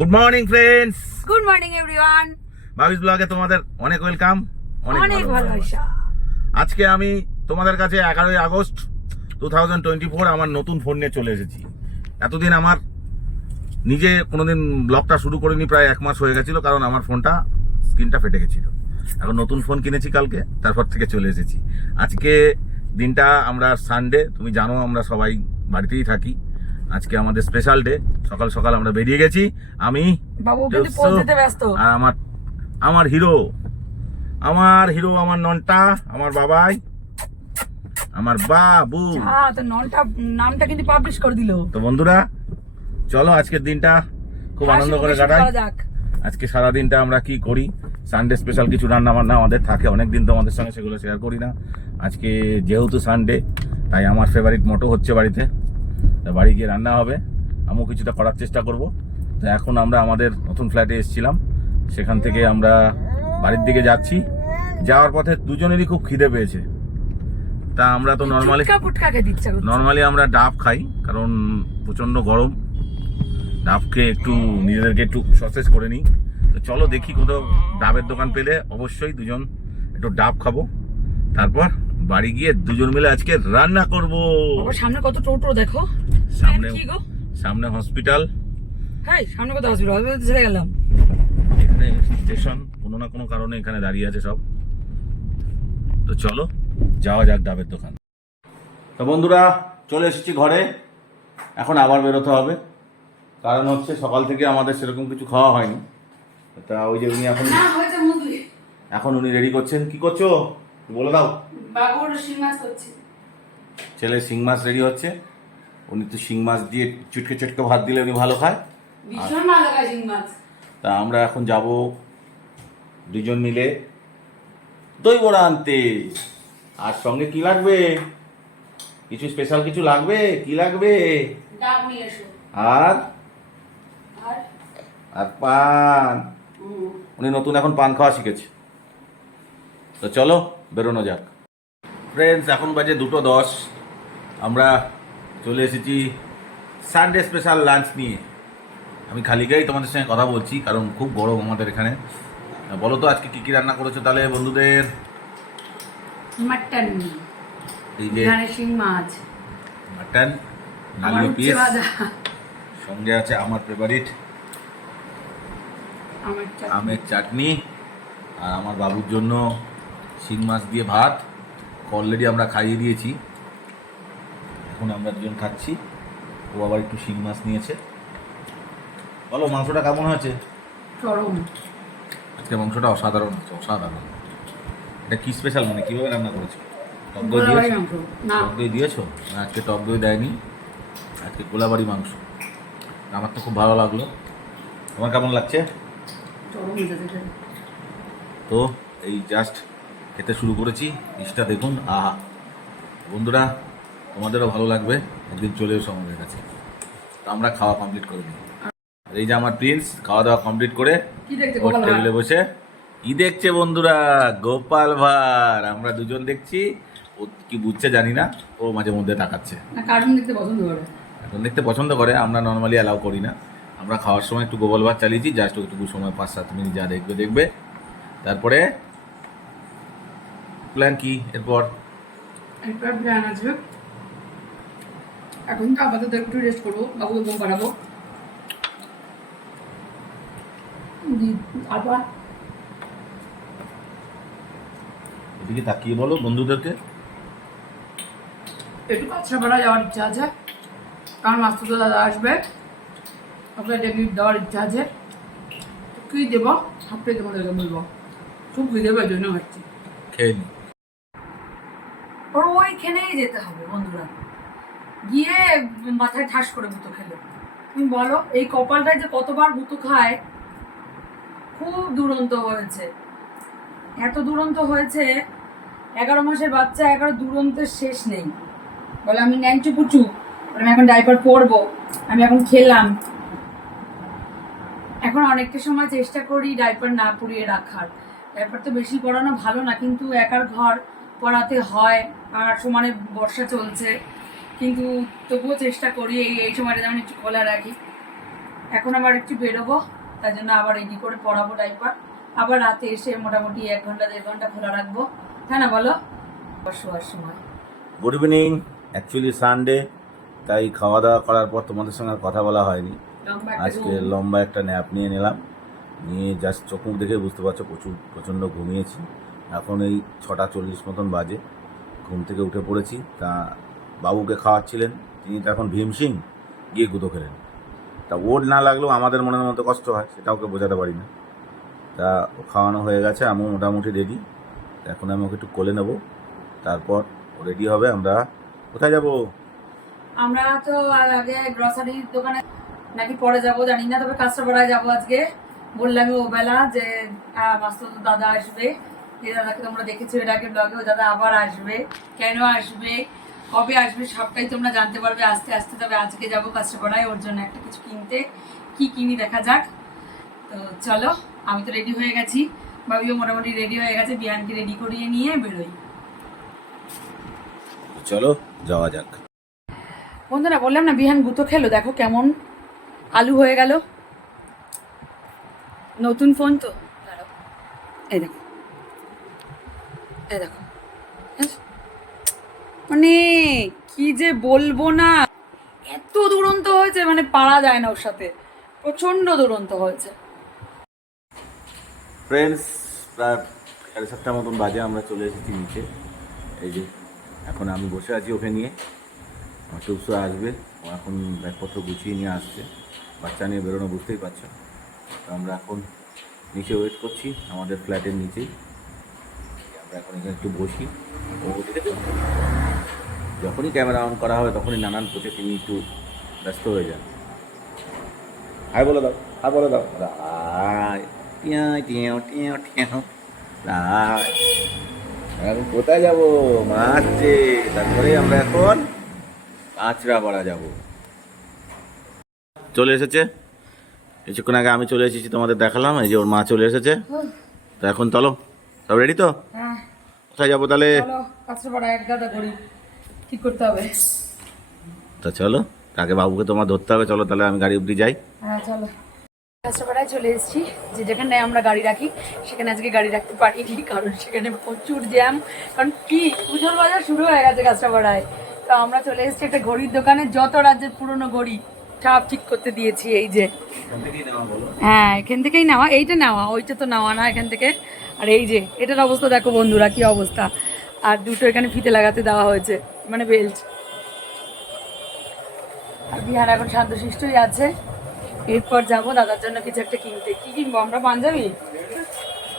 Good morning friends good morning everyone ভাবিস ব্লগে তোমাদের অনেক ওয়েলকাম অনেক ভালোবাসা। আজকে আমি তোমাদের কাছে এগারোই August two thousand twenty four আমার নতুন ফোন নিয়ে চলে এসেছি। এতদিন আমার নিজে কোনোদিন ব্লগটা শুরু করিনি প্রায় এক মাস হয়ে গেছিল কারণ আমার ফোনটা স্ক্রিনটা ফেটে গেছিল। এখন নতুন ফোন কিনেছি কালকে তারপর থেকে চলে এসেছি। আজকে দিনটা আমরা সানডে তুমি জানো আমরা সবাই বাড়িতেই থাকি। আজকে আমাদের স্পেশাল ডে সকাল সকাল আমরা বেরিয়ে গেছি। আমি আর আমার আমার হিরো আমার হিরো আমার ননটা আমার বাবাই আমার বাবু। হ্যাঁ তো ননটা নামটা কিন্তু পাবলিশ করে দিল। তো বন্ধুরা চলো আজকের দিনটা খুব আনন্দ করে কাটাই। আজকে সারা দিনটা আমরা কি করি? সানডে স্পেশাল কিছু রান্না বান্না আমাদের থাকে। অনেক দিন তো আমাদের সঙ্গে সেগুলো শেয়ার করি না। আজকে যেহেতু সানডে তাই আমার ফেভারিট মোটো হচ্ছে বাড়িতে বাড়ি গিয়ে রান্না হবে। আমিও কিছুটা করার চেষ্টা করব। তো এখন আমরা আমাদের নতুন ফ্ল্যাটে এসেছিলাম। সেখান থেকে আমরা বাড়ির দিকে যাচ্ছি। যাওয়ার পথে দুজনেরই খুব খিদে পেয়েছে। তা আমরা তো নর্মালি নর্মালি আমরা ডাব খাই কারণ প্রচণ্ড গরম। ডাব খেয়ে একটু নিজেদেরকে একটু সসেজ করে নিই। তো চলো দেখি কোথাও ডাবের দোকান পেলে অবশ্যই দুজন একটু ডাব খাব। তারপর বাড়ি গিয়ে দুজন মিলে আজকে রান্না করব। সামনে কত টোটো দেখো। সামনে গো? সামনে হসপিটাল। হ্যাঁ সামনে কত হসপিটাল হসপিটাল ছেড়ে গেলাম। এখানে স্টেশন কোনো না কোনো কারণে এখানে দাঁড়িয়ে আছে সব। তো চলো যাওয়া যাক ডাবের দোকান। তো বন্ধুরা চলে এসেছি ঘরে। এখন আবার বেরোতে হবে। কারণ হচ্ছে সকাল থেকে আমাদের সেরকম কিছু খাওয়া হয়নি। তা ওই যে উনি এখন এখন উনি রেডি করছেন। কি করছ? বলে দাও। বাবুর শিং মাছ করছে ছেলে শিং মাছ রেডি হচ্ছে। উনি তো শিং মাছ দিয়ে চুটকে চুটকে ভাত দিলে উনি ভালো খায়। ভীষণ ভালো খায় শিং মাছ। তা আমরা এখন যাব দুজন মিলে দই বড়া আনতে আর সঙ্গে কি লাগবে? কিছু স্পেশাল কিছু লাগবে? কি লাগবে? ডাব নিয়ে এসো। আর? আর? আর পান। উনি নতুন এখন পান খাওয়া শিখেছে। তো চলো। বেরোনো যাক। ফ্রেন্ডস এখন বাজে দুটো দশ। আমরা চলে এসেছি সানডে স্পেশাল লাঞ্চ নিয়ে। আমি খালি গায়ে তোমাদের সঙ্গে কথা বলছি কারণ খুব গরম আমাদের এখানে। বলো তো আজকে কি কি রান্না করেছ তাহলে বন্ধুদের? মাটন এই যে শিং মাছ। Mutton piece. সঙ্গে আছে আমার ফেভারিট আমের চাটনি আর আমার বাবুর জন্য শিং মাছ দিয়ে ভাত। অলরেডি আমরা খাইয়ে দিয়েছি। এখন আমরা দুজন খাচ্ছি। ও আবার একটু শিং মাছ নিয়েছে। বলো মাংসটা কেমন হয়েছে? আজকে মাংসটা অসাধারণ আছে অসাধারণ। এটা কি স্পেশাল মানে কীভাবে রান্না করেছ? টক দই দিয়েছ? টক দই দিয়েছ? না আজকে টক দই দেয়নি। আজকে গোলাবাড়ি মাংস। আমার তো খুব ভালো লাগল। তোমার কেমন লাগছে। তো এই জাস্ট খেতে শুরু করেছি। ডিশটা দেখুন আহা। বন্ধুরা তোমাদেরও ভালো লাগবে। একদিন চলে এসো আমাদের কাছে। তো আমরা খাওয়া কমপ্লিট করে দিই আর এই যে আমার প্রিন্স খাওয়া দাওয়া কমপ্লিট করে ওর টেবিলে বসে। কি দেখছে বন্ধুরা? গোপাল ভাঁড়। আমরা দুজন দেখছি। ও কি বুঝছে জানি না। ও মাঝে মধ্যে তাকাচ্ছে। কার্টুন দেখতে পছন্দ করে। এখন দেখতে পছন্দ করে। আমরা নর্মালি অ্যালাউ করি না। আমরা খাওয়ার সময় একটু গোপাল ভাত চালিয়েছি। জাস্ট ওইটুকু সময় পাঁচ সাত মিনিট যা দেখবে দেখবে। তারপরে প্ল্যান কি? এরপর? একবার প্ল্যান আছে। এখন তো আপাতত একটু রেস্ট করব। বাবুকে ঘুম পাঠাবো আবার এদিকে তাকিয়ে বলো বন্ধুদেরকে। একটু কাছড়াপাড়া যাওয়ার ইচ্ছা আছে। কারণ মাস্তুতো দাদা আসবে। ওকে ডেকে দেওয়ার ইচ্ছা আছে। তো কী দেবো? সবটাই তোমাদেরকে বলব। খুব খিদে পাই জন্য হচ্ছে খেয়ে ওইখানেই যেতে হবে বন্ধুরা। গিয়ে মাথায় ঠাস করে ভুতো খেলো। তুমি বলো, এই কপালটায় যে কতবার ভুতো খায়, খুব দুরন্ত হয়েছে। এত দুরন্ত হয়েছে, এগারো মাসের বাচ্চা, এগারো দুরন্তের শেষ নেই। বলে, আমি ন্যাংচু পুচু আমি এখন ডাইপার পরবো, আমি এখন খেলাম। এখন অনেকটা সময় চেষ্টা করি ডাইপার না পরিয়ে রাখার। ডাইপার তো বেশি পরানো ভালো না, কিন্তু একার ঘর পড়াতে হয়। আর সমানে বর্ষা চলছে কিন্তু তবুও চেষ্টা করি এই এই সময়টা যেমন একটু খোলা রাখি। এখন আবার একটু বেরোবো তার জন্য আবার রেডি করে পড়াবো ডাইপার আবার রাতে এসে মোটামুটি এক ঘণ্টা দেড় ঘণ্টা খোলা রাখব। হ্যাঁ না বলো? শোয়ার সময়। গুড ইভিনিং অ্যাকচুয়ালি সানডে তাই খাওয়া দাওয়া করার পর তোমাদের সঙ্গে কথা বলা হয়নি। আজকে লম্বা একটা ন্যাপ নিয়ে নিলাম। নিয়ে জাস্ট চোখ মুখ দেখে বুঝতে পারছ প্রচুর প্রচণ্ড ঘুমিয়েছি। এখন এই ছটা চল্লিশ মতন বাজে। ঘুম থেকে উঠে পড়েছি। তা বাবুকে খাওয়াচ্ছিলেন তিনি তো এখন ভীম সিং গিয়ে গুঁতো খেলেন। তা ওর না লাগলেও আমাদের মনের মতো কষ্ট হয় সেটা ওকে বোঝাতে পারি না। তা খাওয়ানো হয়ে গেছে আমিও মোটামুটি রেডি এখন আমি ওকে একটু কোলে নেব তারপর রেডি হবে আমরা কোথায় যাব? আমরা তো আগে গ্রসারির দোকানে নাকি পরে যাব জানি না তবে কাস্টমারায় যাব আজকে। বললাম ও বেলা যে আহ, মাস্তুত দাদা আসবে। দাদাকে তোমরা দেখেছ এর আগে ব্লগে ও দাদা আবার আসবে কেন আসবে কবে আসবে সবটাই তোমরা জানতে পারবে আস্তে আস্তে তবে আজকে যাব কাস্টমারায় ওর জন্য একটা কিছু কিনতে। কি কিনি দেখা যাক। তো চলো আমি তো রেডি হয়ে গেছি। ভাবিও মোটামুটি রেডি হয়ে গেছে বিয়ানকে রেডি করিয়ে নিয়ে বেরোই। চলো যাওয়া যাক। বন্ধুরা বললাম না বিহান গুঁতো খেলো দেখো কেমন আলু হয়ে গেল। নতুন ফোন তো। এই দেখো। মানে কি যে বলব না। এত দুরন্ত হয়েছে মানে পারা যায় না ওর সাথে। প্রচণ্ড দুরন্ত হয়েছে। ফ্রেন্ডস প্রায় সাড়ে সাতটা মতন বাজে, আমরা চলে এসেছি নিচে। এই যে, এখন আমি বসে আছি ওকে নিয়ে। আমার টুকসো আসবে। ও এখন ব্যাগপত্র গুছিয়ে নিয়ে আসছে। বাচ্চা নিয়ে বেরোনো, বুঝতেই পারছ। তো আমরা এখন নিচে ওয়েট করছি, আমাদের ফ্ল্যাটের নিচেই। এখন এখানে একটু বসি। ও যখনই ক্যামেরা অন করা হবে, তখনই নানান পোচে তিনি একটু ব্যস্ত হয়ে যান। হাই বলে দাও, হাই বলে দাও। টিয়াও টিয়াও টিয়াও। এখন কোথায় যাব? মাছছে তারপরে আমরা এখন কাঁচরাপাড়া যাব। চলে এসেছে? কিছুক্ষণ আগে আমি চলে এসেছি, তোমাদের দেখালাম। এই যে ওর মা চলে এসেছে। তো এখন চলো, সব রেডি তো? কোথায় যাব তাহলে? ঠিক করতে হবে? তা চলো তাকে বাবুকে তোমার ধরতে হবে চলো তাহলে আমি গাড়ি অব্দি যাই। হ্যাঁ চলো। কাস্টমারায় চলে এসেছি যে যেখানে আমরা গাড়ি রাখি সেখানে আজকে গাড়ি রাখতে পারিনি কারণ সেখানে প্রচুর জ্যাম। কারণ কি পুজোর বাজার শুরু হয়ে গেছে কাস্টমারায় তো আমরা চলে এসেছি একটা ঘড়ির দোকানে যত রাজ্যের পুরনো ঘড়ি। সব ঠিক করতে দিয়েছি এই যে। হ্যাঁ এখান থেকেই নেওয়া এইটা নেওয়া ওইটা তো নেওয়া না এখান থেকে। আর এই যে এটার অবস্থা দেখো বন্ধুরা কি অবস্থা। আর দুটো এখানে ফিতে লাগাতে দেওয়া হয়েছে মানে বেল্ট। আর বিহার এখন শান্তশিষ্টই আছে। এরপর যাব দাদার জন্য কিছু একটা কিনতে। কি কিনবো আমরা পাঞ্জাবি?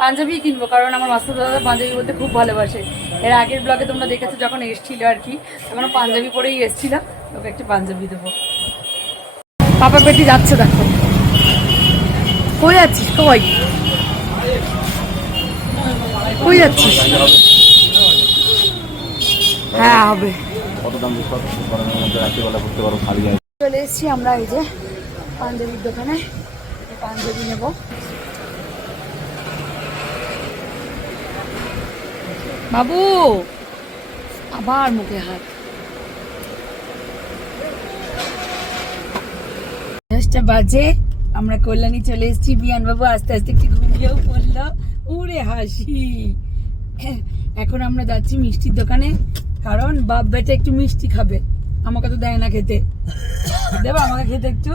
পাঞ্জাবি কিনবো কারণ আমার মাস্টার দাদা পাঞ্জাবি বলতে খুব ভালোবাসে। এর আগের ব্লগে তোমরা দেখেছ যখন এসছিল আর কি তখন পাঞ্জাবি পরেই এসছিল তোকে একটা পাঞ্জাবি দেবো। পাপা পেটি যাচ্ছে, দেখো। কই যাচ্ছিস? কই? কই যাচ্ছিস? হ্যাঁ হবে। চলে এসেছি আমরা এই যে পাঞ্জাবির দোকানে। পাঞ্জাবি নেব। বাবু, আবার মুখে হাত। দশটা বাজে। আমরা কল্যাণী চলে এসেছি। বিয়ান বাবু আস্তে আস্তে একটু ঘুমিয়েও পড়ল। উড়ে হাসি। এখন আমরা যাচ্ছি মিষ্টির দোকানে। কারণ বাপ বেটা একটু মিষ্টি খাবে। আমাকে তো দেয় না খেতে। দেবো আমাকে খেতে একটু।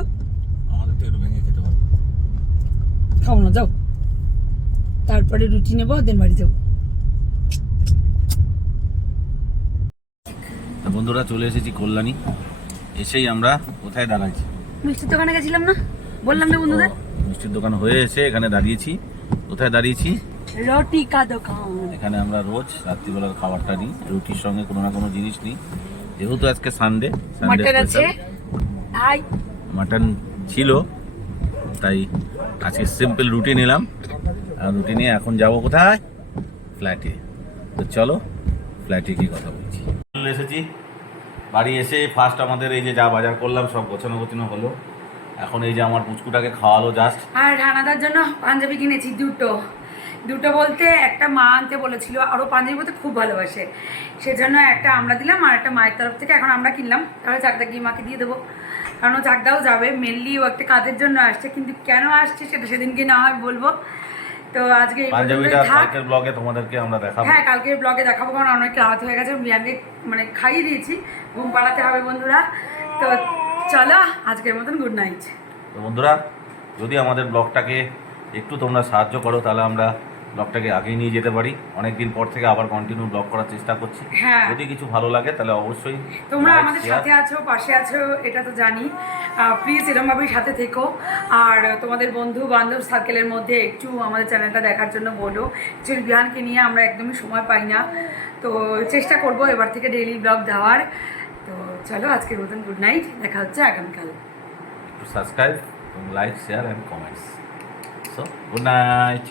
খাব না যাও। তারপরে রুটি নেব দেন বাড়ি যাব। বন্ধুরা চলে এসেছি কল্যাণী। এসেই আমরা কোথায় দাঁড়াইছি? মিষ্টির দোকানে গেছিলাম না? বললাম না বন্ধুদের। মিষ্টির দোকান হয়ে এসে এখানে দাঁড়িয়েছি। কোথায় দাঁড়িয়েছি? রুটি কা দোকান। এখানে আমরা রোজ রাত্রিবেলার খাবারটা নিই। রুটির সঙ্গে কোনো না কোনো জিনিস নিই। যেহেতু আজকে সানডে সানডে মাটন আছে হাই মাটন ছিল তাই আজকে সিম্পল রুটি নিলাম। আর রুটি নিয়ে এখন যাব কোথায়? ফ্ল্যাটে তো চলো ফ্ল্যাটে গিয়ে কথা বলছি। এসেছি। বাড়ি এসে ফার্স্ট আমাদের এই যে যা বাজার করলাম, সব গোছানো গোছানো হলো। এখন এই যে আমার পুচকুটাকে খাওয়ালো জাস্ট আর রানাদার জন্য পাঞ্জাবি কিনেছি, দুটো। দুটো বলতে একটা মা আনতে বলেছিল আরও পাঞ্জাবি বলতে খুব ভালোবাসে। সেজন্য একটা আমরা দিলাম, আর একটা মায়ের তরফ থেকে এখন আমরা কিনলাম। তাহলে চাকদা গিয়ে মাকে দিয়ে দেবো। কারণ ও চাকদাও যাবে মেনলি ও একটা কাজের জন্য আসছে, কিন্তু কেন আসছে সেটা সেদিনকে না হয় বলব। তো আজকে পাঞ্জাবিটা কালকের ব্লগে তোমাদেরকে আমরা দেখাবো। হ্যাঁ কালকের ব্লগে দেখাবো কারণ অনেক রাত হয়ে গেছে বিয়ানকে মানে খাইয়ে দিয়েছি ঘুম পাড়াতে হবে বন্ধুরা। তো চলো আজকের মতন গুড নাইট তো বন্ধুরা যদি আমাদের ব্লগটাকে একটু তোমরা সাহায্য করো তাহলে আমরা ব্লগটাকে আগেই নিয়ে যেতে পারি। অনেকদিন পর থেকে আবার কন্টিনিউ ব্লগ করার চেষ্টা করছি। হ্যাঁ। যদি কিছু ভালো লাগে তাহলে অবশ্যই তোমরা আমাদের সাথে আছো পাশে আছো এটা তো জানি। প্লিজ এরমভাবেই সাথে থেকো। আর তোমাদের বন্ধু বান্ধব সার্কেলের মধ্যে একটু আমাদের চ্যানেলটা দেখার জন্য বলো। যে বিহানকে নিয়ে আমরা একদমই সময় পাই না। তো চেষ্টা করব এবার থেকে ডেইলি ব্লগ দেওয়ার। তো চলো আজকের মতন গুড নাইট দেখা হচ্ছে আগামীকাল। subscribe, like, share and comments. So, good night.